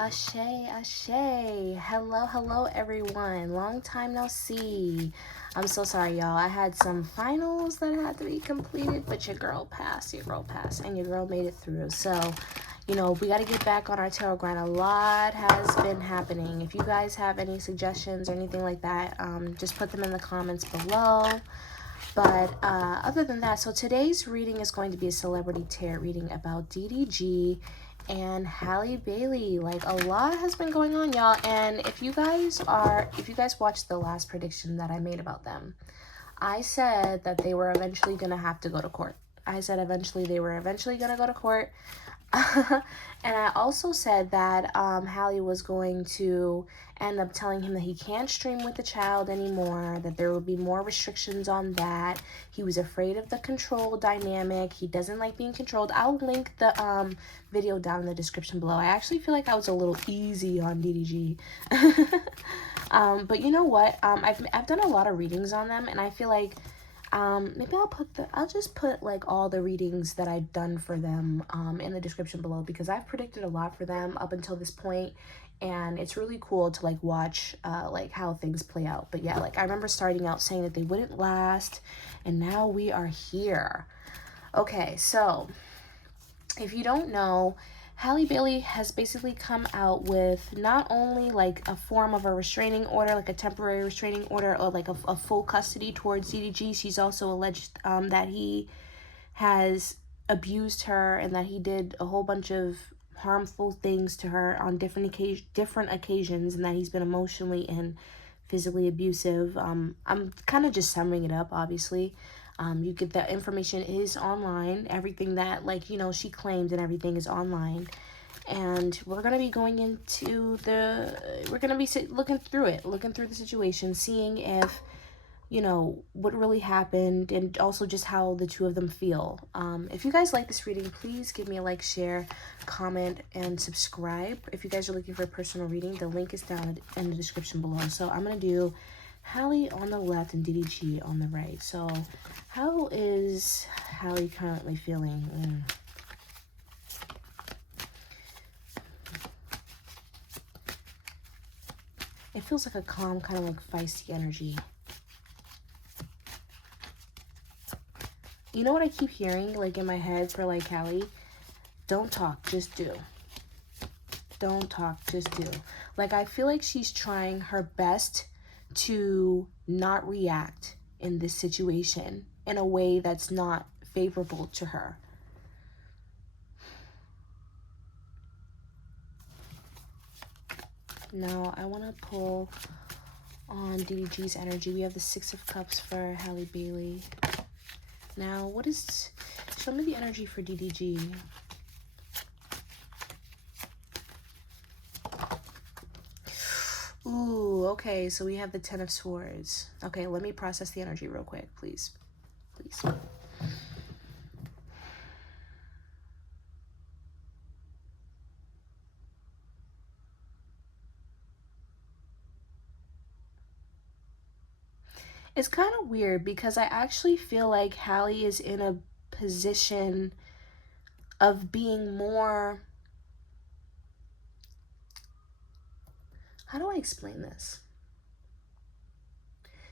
Ashe, Ashe. Hello, everyone. Long time no see. I'm so sorry, y'all. I had some finals that had to be completed, but your girl passed, and your girl made it through. So, we got to get back on our tarot grind. A lot has been happening. If you guys have any suggestions or anything like that, just put them in the comments below. But other than that, so today's reading is going to be a celebrity tarot reading about DDG and Halle Bailey. Like, a lot has been going on, y'all. And if you guys watched the last prediction that I made about them, I said that they were eventually going to have to go to court. I said they were eventually going to go to court. And I also said that Halle was going to end up telling him that he can't stream with the child anymore, that there will be more restrictions on that. He was afraid of the control dynamic. He doesn't like being controlled. I'll link the video down in the description below. I actually feel like I was a little easy on DDG. But you know what? I've done a lot of readings on them, and I feel like maybe I'll just put like all the readings that I've done for them in the description below, because I've predicted a lot for them up until this point, and it's really cool to like watch like how things play out. But yeah, like I remember starting out saying that they wouldn't last, and now we are here. Okay, so if you don't know, Halle Bailey has basically come out with not only like a form of a restraining order, like a temporary restraining order, or like a full custody towards DDG. She's also alleged that he has abused her and that he did a whole bunch of harmful things to her on different occasions, and that he's been emotionally and physically abusive. I'm kind of just summing it up, obviously. You get that information is online. Everything that she claimed and everything is online. And we're going to be going into we're going to be looking through the situation, seeing if, what really happened, and also just how the two of them feel. If you guys like this reading, please give me a like, share, comment, and subscribe. If you guys are looking for a personal reading, the link is down in the description below. So I'm going to do Halle on the left and DDG on the right. So how is Halle currently feeling? It feels like a calm, kind of like feisty energy. You know what I keep hearing like in my head for like Halle? Don't talk, just do. Don't talk, just do. Like, I feel like she's trying her best to not react in this situation in a way that's not favorable to her. Now, I want to pull on DDG's energy. We have the Six of Cups for Halle Bailey. Now, show me the energy for DDG. Ooh, okay, so we have the Ten of Swords. Okay, let me process the energy real quick, please. Please. It's kind of weird because I actually feel like Halle is in a position of being more... How do I explain this?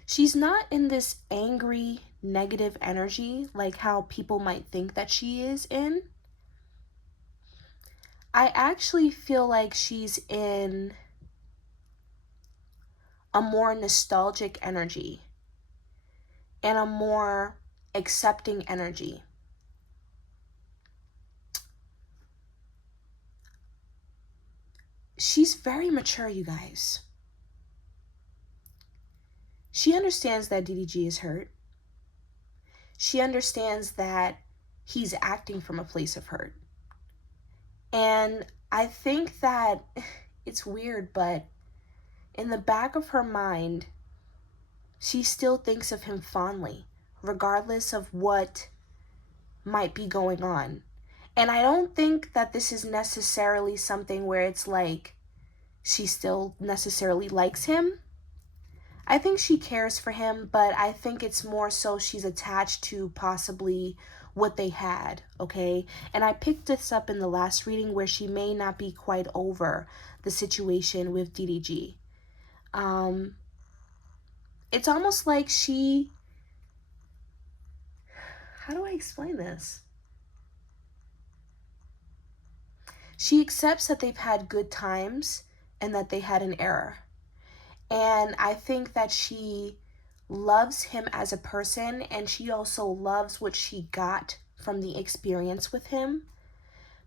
She's not in this angry, negative energy like how people might think that she is in. I actually feel like she's in a more nostalgic energy and a more accepting energy. She's very mature, you guys. She understands that DDG is hurt. She understands that he's acting from a place of hurt. And I think that it's weird, but in the back of her mind, she still thinks of him fondly, regardless of what might be going on. And I don't think that this is necessarily something where it's like she still necessarily likes him. I think she cares for him, but I think it's more so she's attached to possibly what they had, okay? And I picked this up in the last reading where she may not be quite over the situation with DDG. It's almost like she, how do I explain this? She accepts that they've had good times and that they had an error. And I think that she loves him as a person, and she also loves what she got from the experience with him.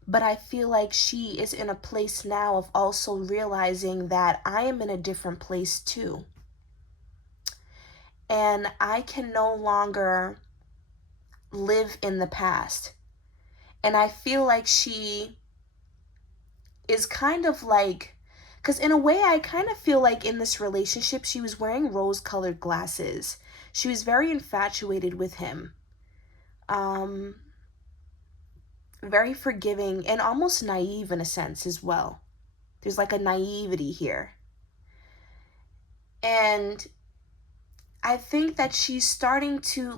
But I feel like she is in a place now of also realizing that I am in a different place too. And I can no longer live in the past. And I feel like she is kind of like, because in a way I kind of feel like in this relationship she was wearing rose-colored glasses. She was very infatuated with him. Very forgiving and almost naive in a sense as well. There's like a naivety here. And I think that she's starting to,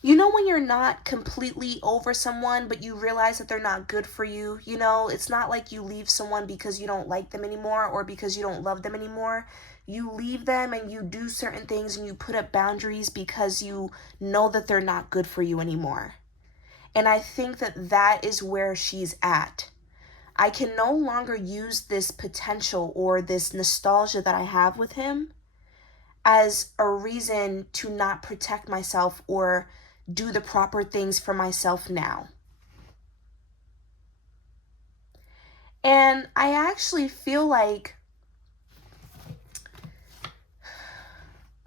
you know when you're not completely over someone, but you realize that they're not good for you? You know, it's not like you leave someone because you don't like them anymore or because you don't love them anymore. You leave them and you do certain things and you put up boundaries because you know that they're not good for you anymore. And I think that that is where she's at. I can no longer use this potential or this nostalgia that I have with him as a reason to not protect myself or do the proper things for myself now. And I actually feel like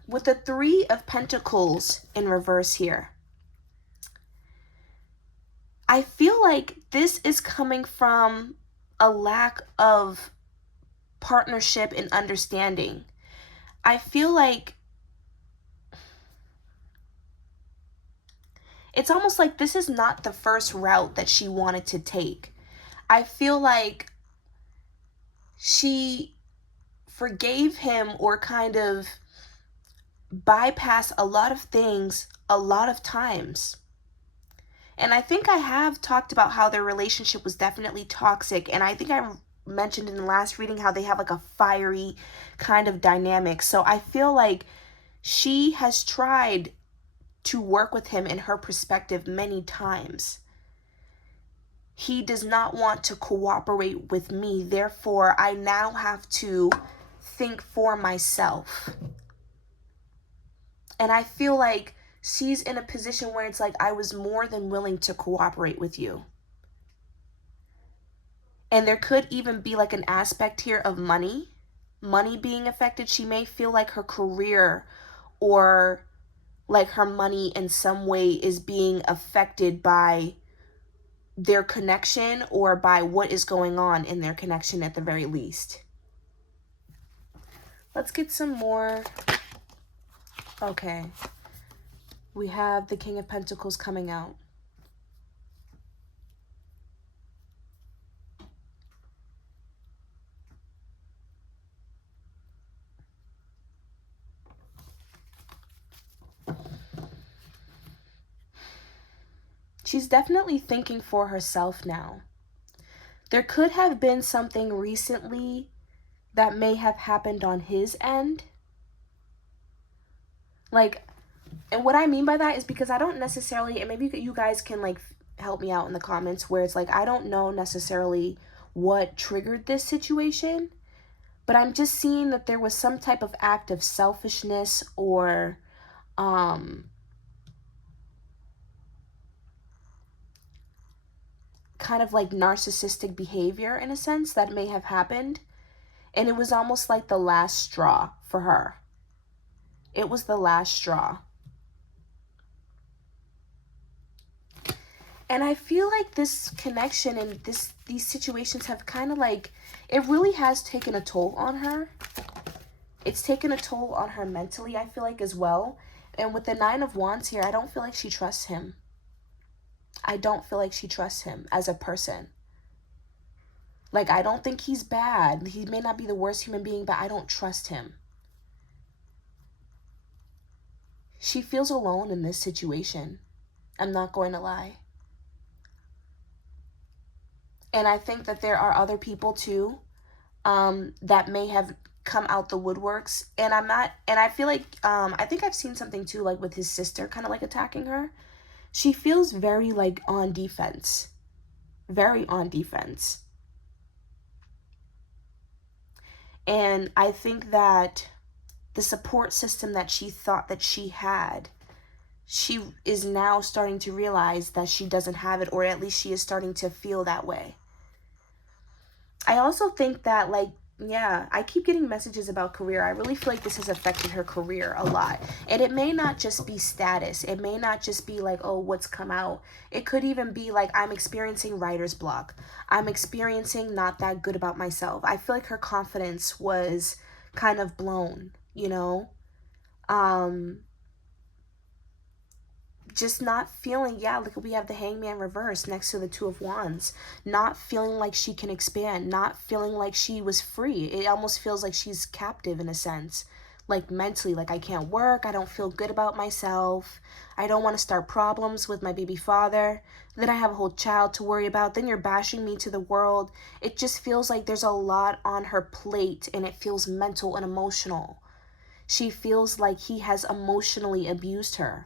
with the Three of Pentacles in reverse here, I feel like this is coming from a lack of partnership and understanding. I feel like it's almost like this is not the first route that she wanted to take. I feel like she forgave him or kind of bypassed a lot of things a lot of times. And I think I have talked about how their relationship was definitely toxic. And I think I mentioned in the last reading how they have like a fiery kind of dynamic. So I feel like she has tried to work with him in her perspective many times. He does not want to cooperate with me. Therefore, I now have to think for myself. And I feel like she's in a position where it's like, I was more than willing to cooperate with you. And there could even be like an aspect here of money being affected. She may feel like her career or like her money in some way is being affected by their connection or by what is going on in their connection at the very least. Let's get some more. Okay. We have the King of Pentacles coming out. She's definitely thinking for herself now. There could have been something recently that may have happened on his end. Like, and what I mean by that is because I don't necessarily, and maybe you guys can like help me out in the comments where it's like, I don't know necessarily what triggered this situation, but I'm just seeing that there was some type of act of selfishness or, kind of like narcissistic behavior in a sense that may have happened. And it was almost like the last straw for her. It was the last straw. And I feel like this connection and these situations have kind of like, it really has taken a toll on her. It's taken a toll on her mentally, I feel like, as well. And with the Nine of Wands here, I don't feel like she trusts him. I don't feel like she trusts him as a person. Like, I don't think he's bad. He may not be the worst human being, but I don't trust him. She feels alone in this situation. I'm not going to lie. And I think that there are other people too, that may have come out the woodworks. And I feel like, I think I've seen something too, like with his sister kind of like attacking her. She feels very like on defense. Very on defense. And I think that the support system that she thought that she had, she is now starting to realize that she doesn't have it, or at least she is starting to feel that way. I also think that, like, yeah, I keep getting messages about career. I really feel like this has affected her career a lot. And it may not just be status. It may not just be like, oh, what's come out. It could even be like, I'm experiencing writer's block. I'm experiencing not that good about myself. I feel like her confidence was kind of blown, you know? Just not feeling, yeah, like we have the Hangman reverse next to the Two of Wands, not feeling like she can expand, not feeling like she was free. It almost feels like she's captive in a sense, like mentally, like I can't work, I don't feel good about myself, I don't want to start problems with my baby father, then I have a whole child to worry about, then you're bashing me to the world. It just feels like there's a lot on her plate, and it feels mental and emotional. She feels like he has emotionally abused her.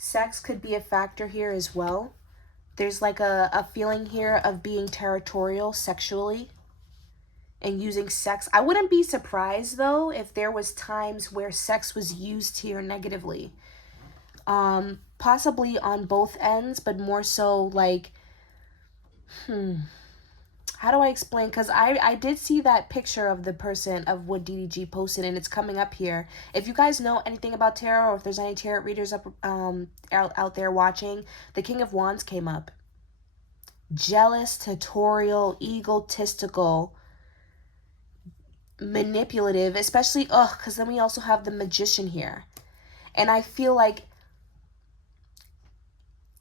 Sex could be a factor here as well. There's like a feeling here of being territorial sexually and using sex. I wouldn't be surprised though if there was times where sex was used here negatively. Possibly on both ends, but more so like, how do I explain? Because I did see that picture of the person of what DDG posted, and it's coming up here. If you guys know anything about tarot, or if there's any tarot readers up out there watching, the King of Wands came up. Jealous, territorial, egotistical, manipulative, especially, because then we also have the Magician here. And I feel like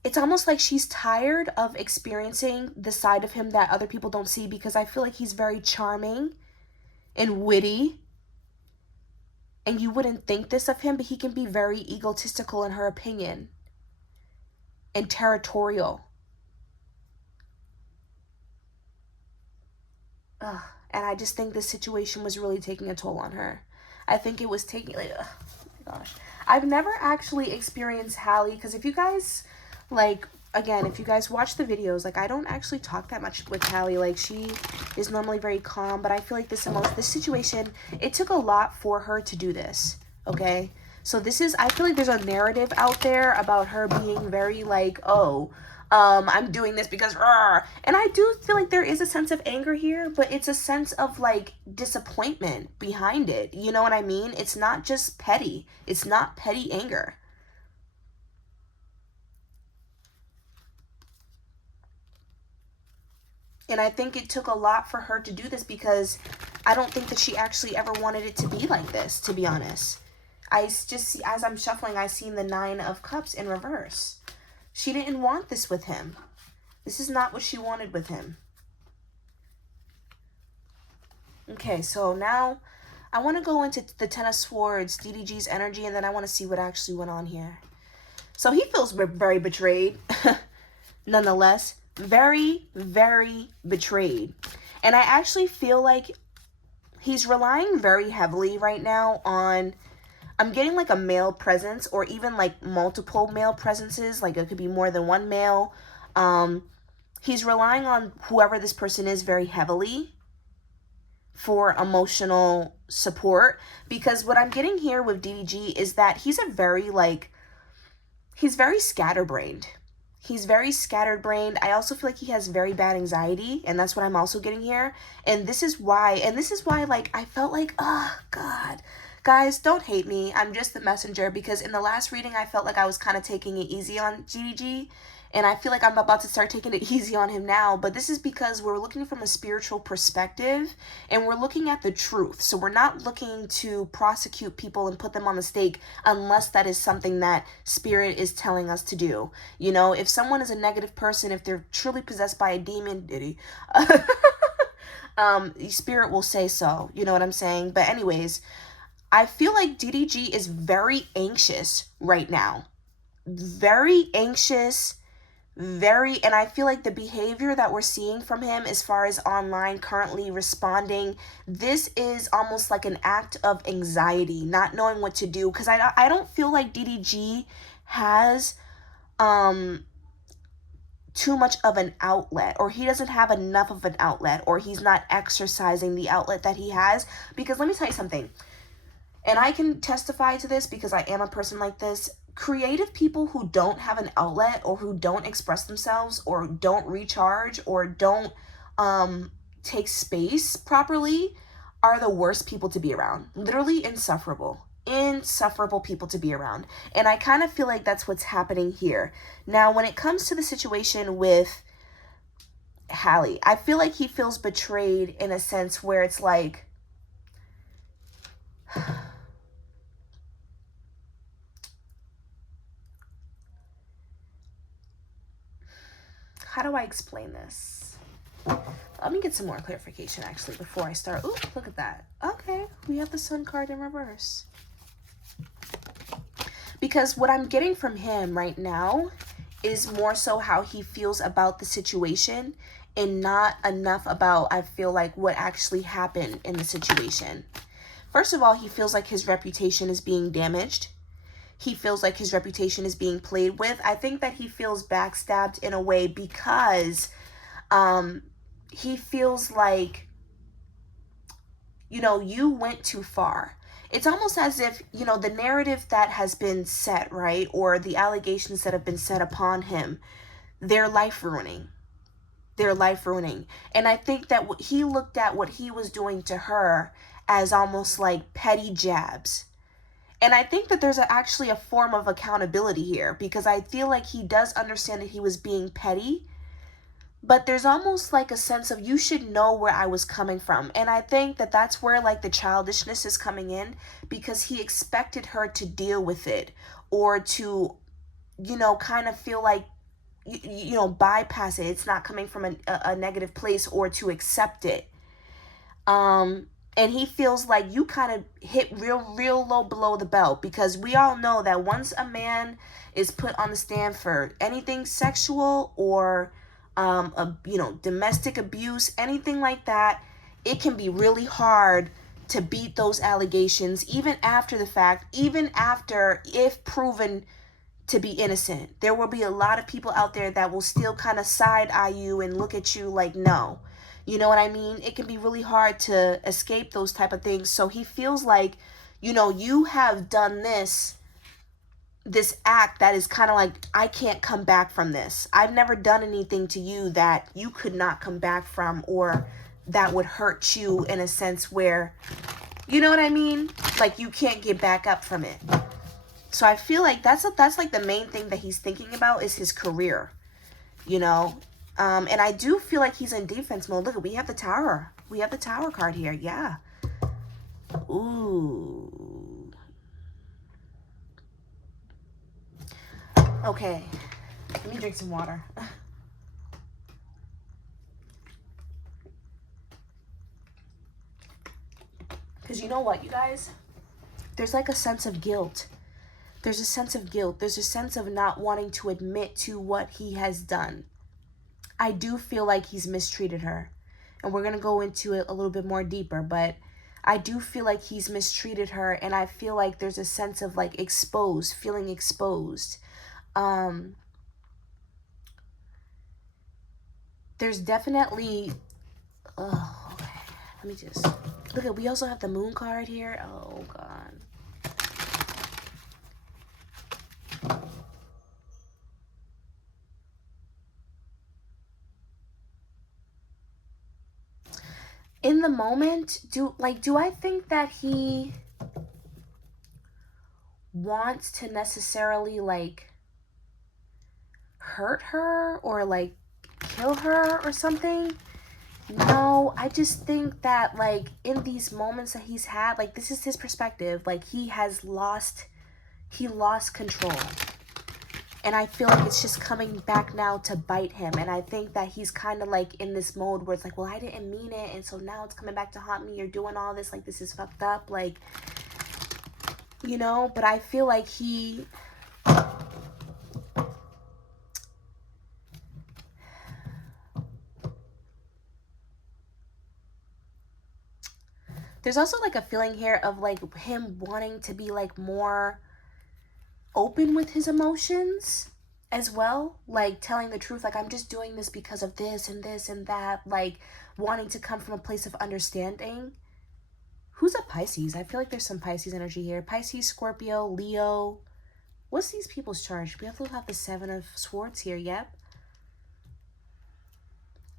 it's almost like she's tired of experiencing the side of him that other people don't see, because I feel like he's very charming and witty. And you wouldn't think this of him, but he can be very egotistical in her opinion and territorial. And I just think this situation was really taking a toll on her. I think it was taking, like, oh my gosh. I've never actually experienced HALLE, because if you guys, like, again, if you guys watch the videos, like, I don't actually talk that much with HALLE. Like, she is normally very calm, but I feel like this situation, it took a lot for her to do this, okay? So this is, I feel like there's a narrative out there about her being very, like, oh, I'm doing this because, and I do feel like there is a sense of anger here, but it's a sense of, like, disappointment behind it. You know what I mean? It's not just petty. It's not petty anger. And I think it took a lot for her to do this, because I don't think that she actually ever wanted it to be like this, to be honest. I just see, as I'm shuffling, I seen the Nine of Cups in reverse. She didn't want this with him. This is not what she wanted with him. Okay, so now I want to go into the Ten of Swords, DDG's energy, and then I want to see what actually went on here. So he feels very betrayed, nonetheless. Very, very betrayed. And I actually feel like he's relying very heavily right now on, I'm getting like a male presence, or even like multiple male presences. Like it could be more than one male. He's relying on whoever this person is very heavily for emotional support. Because what I'm getting here with DDG is that he's he's very scatterbrained. He's very scattered-brained. I also feel like he has very bad anxiety, and that's what I'm also getting here. And this is why, like, I felt like, oh, God. Guys, don't hate me. I'm just the messenger, because in the last reading, I felt like I was kind of taking it easy on DDG, and I feel like I'm about to start taking it easy on him now. But this is because we're looking from a spiritual perspective, and we're looking at the truth. So we're not looking to prosecute people and put them on the stake unless that is something that spirit is telling us to do. You know, if someone is a negative person, if they're truly possessed by a demon, Spirit will say so. You know what I'm saying? But anyways, I feel like DDG is very anxious right now. Very anxious, and I feel like the behavior that we're seeing from him as far as online currently responding, this is almost like an act of anxiety, not knowing what to do. Because I don't feel like DDG has too much of an outlet, or he doesn't have enough of an outlet, or he's not exercising the outlet that he has. Because let me tell you something, and I can testify to this because I am a person like this. Creative people who don't have an outlet, or who don't express themselves, or don't recharge, or don't take space properly, are the worst people to be around. Literally insufferable people to be around. And I kind of feel like that's what's happening here. Now, when it comes to the situation with HALLE, I feel like he feels betrayed in a sense where it's like, how do I explain this? Let me get some more clarification actually before I start. Ooh, look at that. Okay, we have the Sun card in reverse. Because what I'm getting from him right now is more so how he feels about the situation, and not enough about, I feel like, what actually happened in the situation. First of all, he feels like his reputation is being damaged. He feels like his reputation is being played with. I think that he feels backstabbed in a way because he feels like, you know, you went too far. It's almost as if, you know, the narrative that has been set, right, or the allegations that have been set upon him, they're life ruining. They're life ruining. And I think that he looked at what he was doing to her as almost like petty jabs. And I think that there's actually a form of accountability here, because I feel like he does understand that he was being petty, but there's almost like a sense of, you should know where I was coming from. And I think that that's where like the childishness is coming in, because he expected her to deal with it, or to, you know, kind of feel like, you know, bypass it. It's not coming from a negative place, or to accept it. And he feels like you kind of hit real low below the belt, because we all know that once a man is put on the stand for anything sexual, or you know, domestic abuse, anything like that, it can be really hard to beat those allegations, even after the fact, even after, if proven to be innocent. There will be a lot of people out there that will still kind of side eye you and look at you like, no. You know what I mean? It can be really hard to escape those type of things. So he feels like, you know, you have done this act that is kind of like, I can't come back from this. I've never done anything to you that you could not come back from, or that would hurt you in a sense where, you know what I mean? Like, you can't get back up from it. So I feel like that's like the main thing that he's thinking about, is his career, you know? And I do feel like he's in defense mode. Look, we have the Tower. We have the Tower card here. Yeah. Ooh. Okay. Let me drink some water. Because you know what, you guys? There's like a sense of guilt. There's a sense of guilt. There's a sense of not wanting to admit to what he has done. I do feel like he's mistreated her. And we're going to go into it a little bit more deeper. But I do feel like he's mistreated her. And I feel like there's a sense of like exposed, feeling exposed. There's definitely... Oh, okay. Let me just... Look at, we also have the Moon card here. Oh, God. In the moment, do I think that he wants to necessarily like hurt her or like kill her or something? No, I just think that like in these moments that he's had, like this is his perspective, like he lost control. And I feel like it's just coming back now to bite him. And I think that he's kind of like in this mode where it's like, well, I didn't mean it. And so now it's coming back to haunt me. You're doing all this. Like, this is fucked up. Like, you know, but I feel like there's also like a feeling here of like him wanting to be like more open with his emotions as well, like telling the truth, like I'm just doing this because of this and this and that, like wanting to come from a place of understanding. Who's a Pisces? I feel like there's some Pisces energy here. Pisces, Scorpio, Leo. What's these people's charge? We have to have the Seven of Swords here. Yep.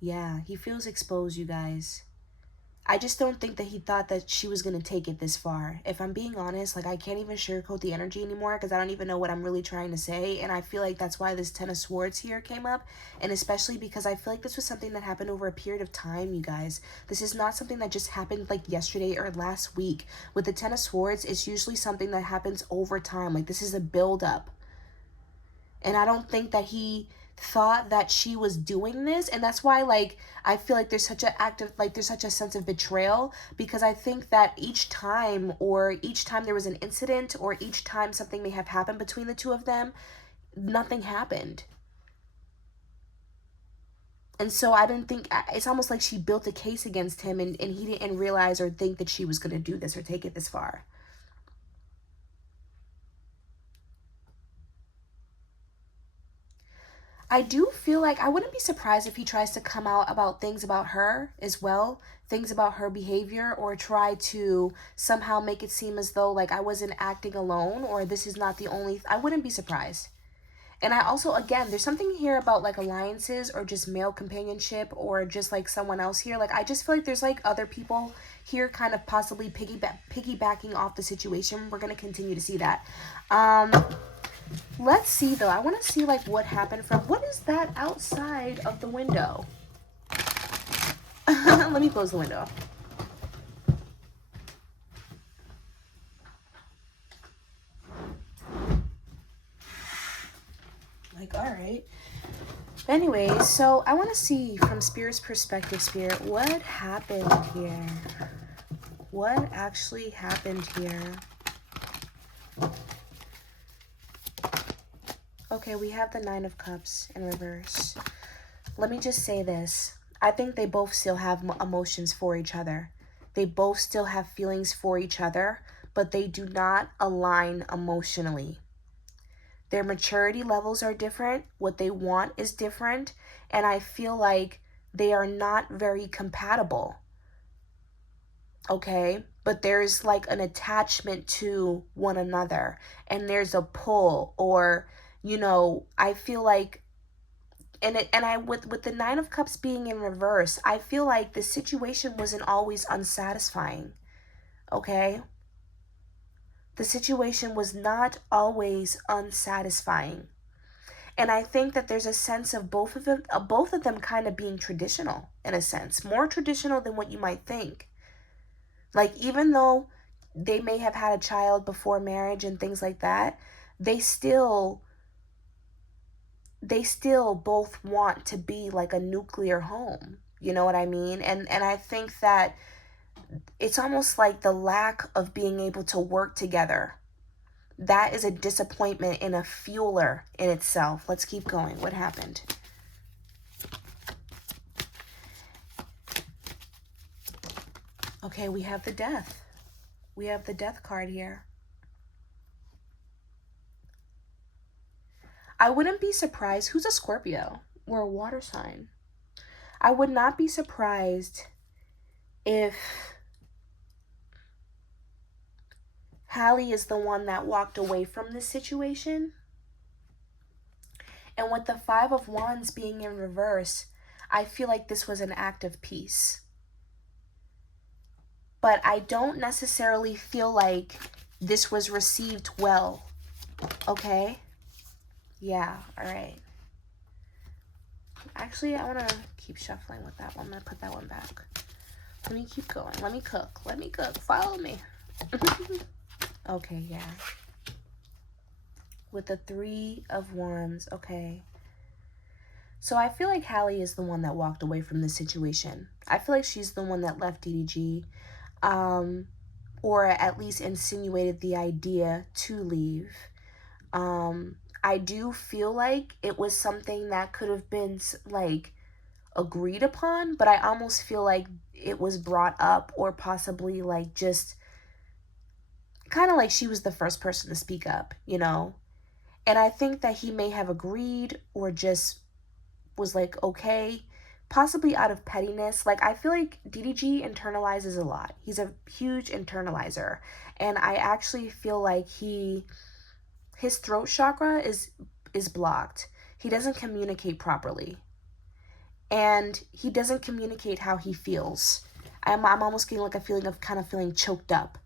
Yeah, he feels exposed, you guys. I just don't think that he thought that she was going to take it this far. If I'm being honest, like I can't even sugarcoat the energy anymore because I don't even know what I'm really trying to say. And I feel like that's why this Ten of Swords here came up. And especially because I feel like this was something that happened over a period of time, you guys. This is not something that just happened like yesterday or last week. With the Ten of Swords, it's usually something that happens over time. Like this is a build-up. And I don't think that he thought that she was doing this, and that's why like I feel like there's such a sense of betrayal, because I think that each time there was an incident, or each time something may have happened between the two of them, nothing happened. And so I didn't think, it's almost like she built a case against him, and he didn't realize or think that she was going to do this or take it this far. I do feel like I wouldn't be surprised if he tries to come out about things about her as well, things about her behavior, or try to somehow make it seem as though like I wasn't acting alone, or this is not the only, I wouldn't be surprised. And I also, again, there's something here about like alliances or just male companionship or just like someone else here. Like I just feel like there's like other people here kind of possibly piggybacking off the situation. We're going to continue to see that. Let's see though. I want to see like what happened from, what is that outside of the window? Let me close the window. Like, all right. Anyways, so I want to see from Spirit's perspective, Spirit, what happened here? What actually happened here? Okay, we have the Nine of Cups in reverse. Let me just say this. I think they both still have emotions for each other. They both still have feelings for each other, but they do not align emotionally. Their maturity levels are different. What they want is different. And I feel like they are not very compatible. Okay? But there's like an attachment to one another. And there's a pull, or, you know, I feel like, with the Nine of Cups being in reverse, I feel like the situation wasn't always unsatisfying. Okay? The situation was not always unsatisfying. And I think that there's a sense of both of them kind of being traditional, in a sense, more traditional than what you might think. Like, even though they may have had a child before marriage and things like that, they still both want to be like a nuclear home. You know what I mean? And I think that it's almost like the lack of being able to work together. That is a disappointment and a fueler in itself. Let's keep going. What happened? Okay, we have the Death. We have the Death card here. I wouldn't be surprised. Who's a Scorpio? We're a water sign. I would not be surprised if HALLE is the one that walked away from this situation. And with the Five of Wands being in reverse, I feel like this was an act of peace. But I don't necessarily feel like this was received well. Okay? Yeah, all right. Actually, I want to keep shuffling with that one. I'm going to put that one back. Let me keep going. Let me cook. Let me cook. Follow me. Okay, yeah. with the 3 of Wands. Okay. So I feel like HALLE is the one that walked away from this situation. I feel like she's the one that left DDG, or at least insinuated the idea to leave. I do feel like it was something that could have been like agreed upon, but I almost feel like it was brought up, or possibly like just kind of like she was the first person to speak up, you know? And I think that he may have agreed or just was like, okay, possibly out of pettiness. Like, I feel like DDG internalizes a lot. He's a huge internalizer. And I actually feel like his throat chakra is blocked. He doesn't communicate properly. And he doesn't communicate how he feels. I'm almost getting like a feeling of kind of feeling choked up,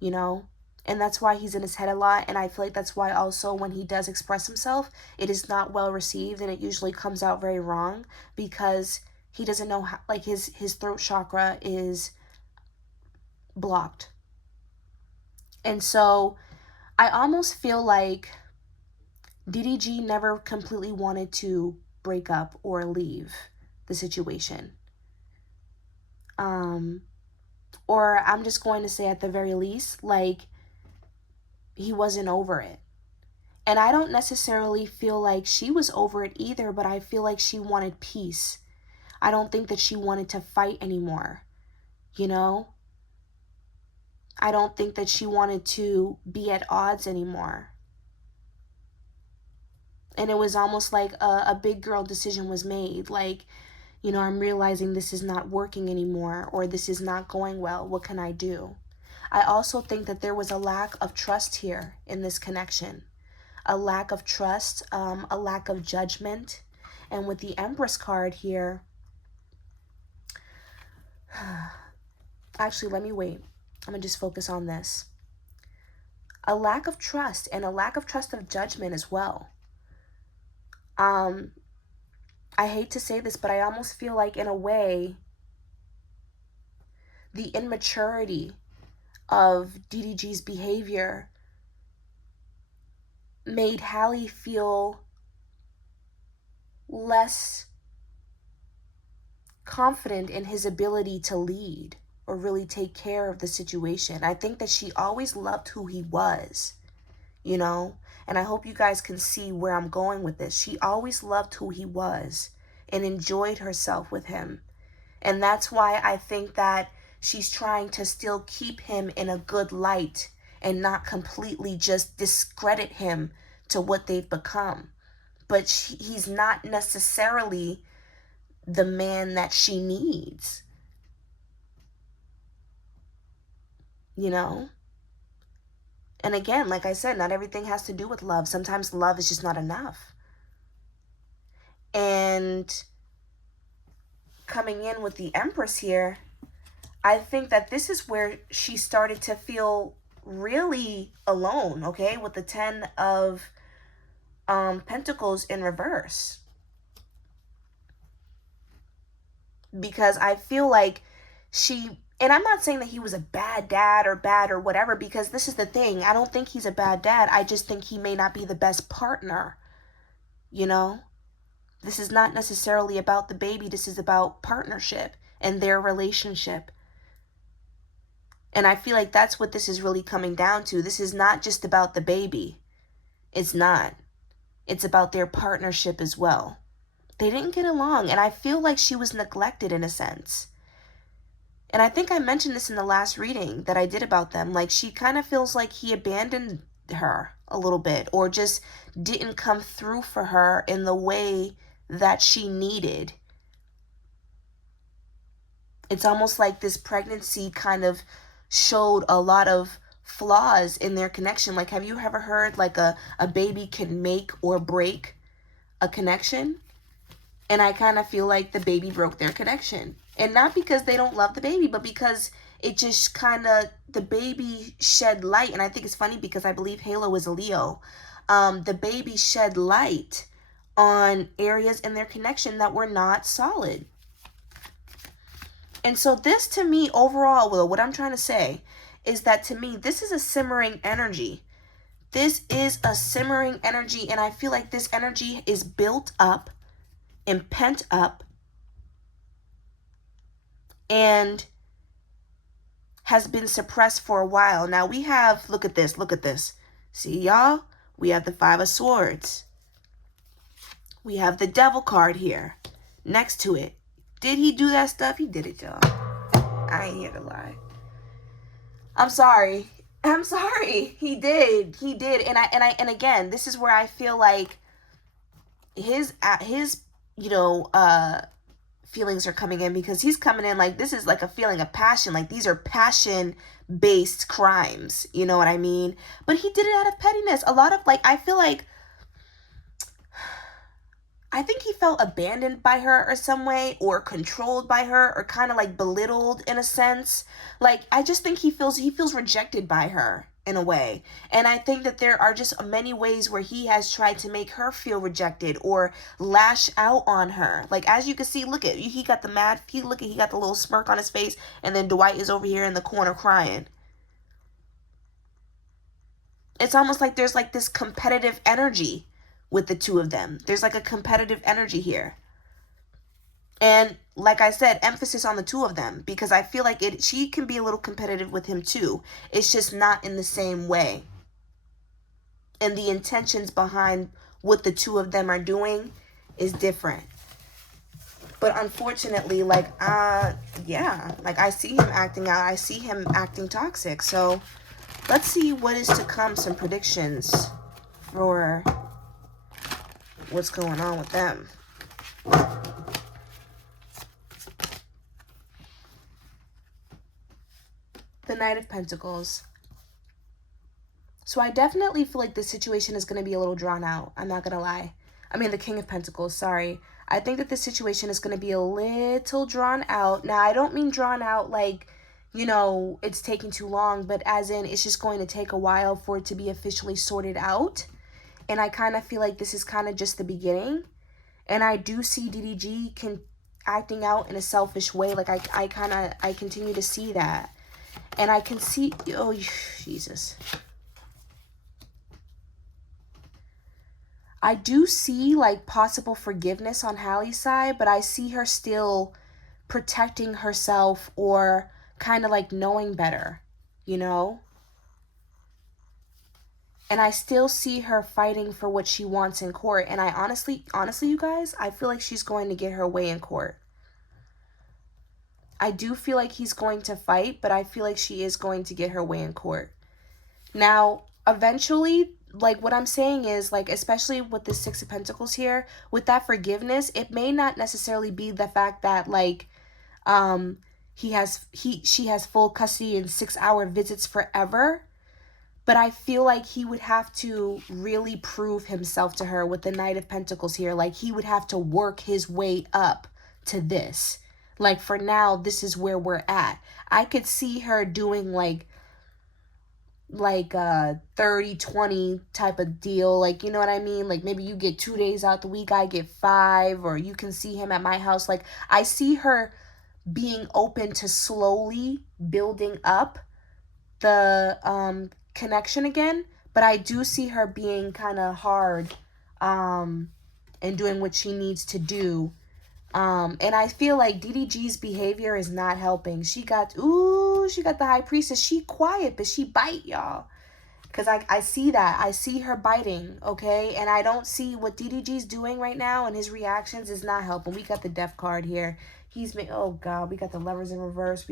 you know? And that's why he's in his head a lot. And I feel like that's why also when he does express himself, it is not well received, and it usually comes out very wrong, because he doesn't know how, like his throat chakra is blocked. And so I almost feel like DDG never completely wanted to break up or leave the situation. Or I'm just going to say, at the very least, like, he wasn't over it. And I don't necessarily feel like she was over it either, but I feel like she wanted peace. I don't think that she wanted to fight anymore, you know? I don't think that she wanted to be at odds anymore. And it was almost like a big girl decision was made. Like, you know, I'm realizing this is not working anymore, or this is not going well. What can I do? I also think that there was a lack of trust here in this connection. A lack of trust, a lack of judgment. And with the Empress card here, actually, let me wait. I'm going to just focus on this. A lack of trust, and a lack of trust of judgment as well. I hate to say this, but I almost feel like, in a way, the immaturity of DDG's behavior made HALLE feel less confident in his ability to lead or really take care of the situation. I think that she always loved who he was, you know? And I hope you guys can see where I'm going with this. She always loved who he was and enjoyed herself with him. And that's why I think that she's trying to still keep him in a good light and not completely just discredit him to what they've become. But he's not necessarily the man that she needs, you know? And again, like I said, not everything has to do with love. Sometimes love is just not enough. And coming in with the Empress here, I think that this is where she started to feel really alone, okay? With the 10 of Pentacles in reverse. Because I feel like and I'm not saying that he was a bad dad or bad or whatever, because this is the thing. I don't think he's a bad dad. I just think he may not be the best partner, you know? This is not necessarily about the baby. This is about partnership and their relationship. And I feel like that's what this is really coming down to. This is not just about the baby. It's not. It's about their partnership as well. They didn't get along, and I feel like she was neglected in a sense. And I think I mentioned this in the last reading that I did about them. Like, she kind of feels like he abandoned her a little bit, or just didn't come through for her in the way that she needed. It's almost like this pregnancy kind of showed a lot of flaws in their connection. Like, have you ever heard like a baby can make or break a connection? And I kind of feel like the baby broke their connection. And not because they don't love the baby, but because it just kind of, the baby shed light. And I think it's funny because I believe HALLE is a Leo. The baby shed light on areas in their connection that were not solid. And so this, to me, overall, Willow, what I'm trying to say is that, to me, this is a simmering energy. This is a simmering energy, and I feel like this energy is built up and pent up and has been suppressed for a while. Now we have, look at this, look at this. See, y'all? We have the Five of Swords. We have the Devil card here next to it. Did he do that stuff? He did it, y'all. I ain't here to lie. I'm sorry. He did. And again, this is where I feel like his feelings are coming in, because he's coming in like this is like a feeling of passion. Like these are passion-based crimes. You know what I mean? But he did it out of pettiness. A lot of like, I think he felt abandoned by her or some way, or controlled by her, or kind of like belittled in a sense. Like, I just think he feels rejected by her in a way. And I think that there are just many ways where he has tried to make her feel rejected or lash out on her. Like, as you can see, look at, he got the he got the little smirk on his face, and then Dwight is over here in the corner crying. It's almost like there's like this competitive energy with the two of them. There's like a competitive energy here. And like I said, emphasis on the two of them, because I feel like she can be a little competitive with him too. It's just not in the same way. And the intentions behind what the two of them are doing is different. But unfortunately, like, yeah, like I see him acting out. I see him acting toxic. So let's see what is to come. Some predictions for what's going on with them. The Knight of Pentacles. So I definitely feel like this situation is going to be a little drawn out. I'm not going to lie. I mean, the King of Pentacles, sorry. I think that this situation is going to be a little drawn out. Now, I don't mean drawn out like, you know, it's taking too long, but as in it's just going to take a while for it to be officially sorted out. And I kind of feel like this is kind of just the beginning. And I do see DDG acting out in a selfish way. Like I continue to see that. And I can see, oh, Jesus. I do see like possible forgiveness on Hallie's side, but I see her still protecting herself or kind of like knowing better, you know? And I still see her fighting for what she wants in court. And I honestly, you guys, I feel like she's going to get her way in court. I do feel like he's going to fight, but I feel like she is going to get her way in court. Now, eventually, like what I'm saying is, like, especially with the Six of Pentacles here, with that forgiveness, it may not necessarily be the fact that, like, she has full custody and 6-hour visits forever. But I feel like he would have to really prove himself to her with the Knight of Pentacles here. Like, he would have to work his way up to this. Like, for now, this is where we're at. I could see her doing, like a 30-20 type of deal. Like, you know what I mean? Like, maybe you get 2 days out the week, I get 5. Or you can see him at my house. Like, I see her being open to slowly building up the connection again. But I do see her being kind of hard and doing what she needs to do. And I feel like DDG's behavior is not helping. She got the High Priestess. She quiet, but she bite, y'all. Because I see that. I see her biting, okay? And I don't see what DDG's doing right now, and his reactions is not helping. We got the Death card here. Oh God, we got the Lovers in reverse.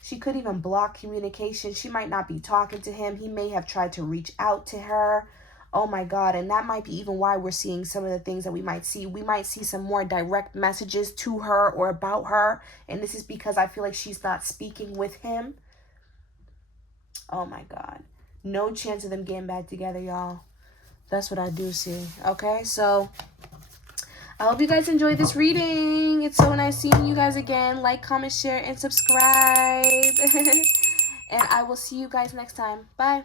She could even block communication. She might not be talking to him. He may have tried to reach out to her. Oh my God, and that might be even why we're seeing some of the things that we might see. We might see some more direct messages to her or about her, and this is because I feel like she's not speaking with him. Oh my God. No chance of them getting back together, y'all. That's what I do see. Okay, so I hope you guys enjoyed this reading. It's so nice seeing you guys again. Like, comment, share, and subscribe. And I will see you guys next time. Bye.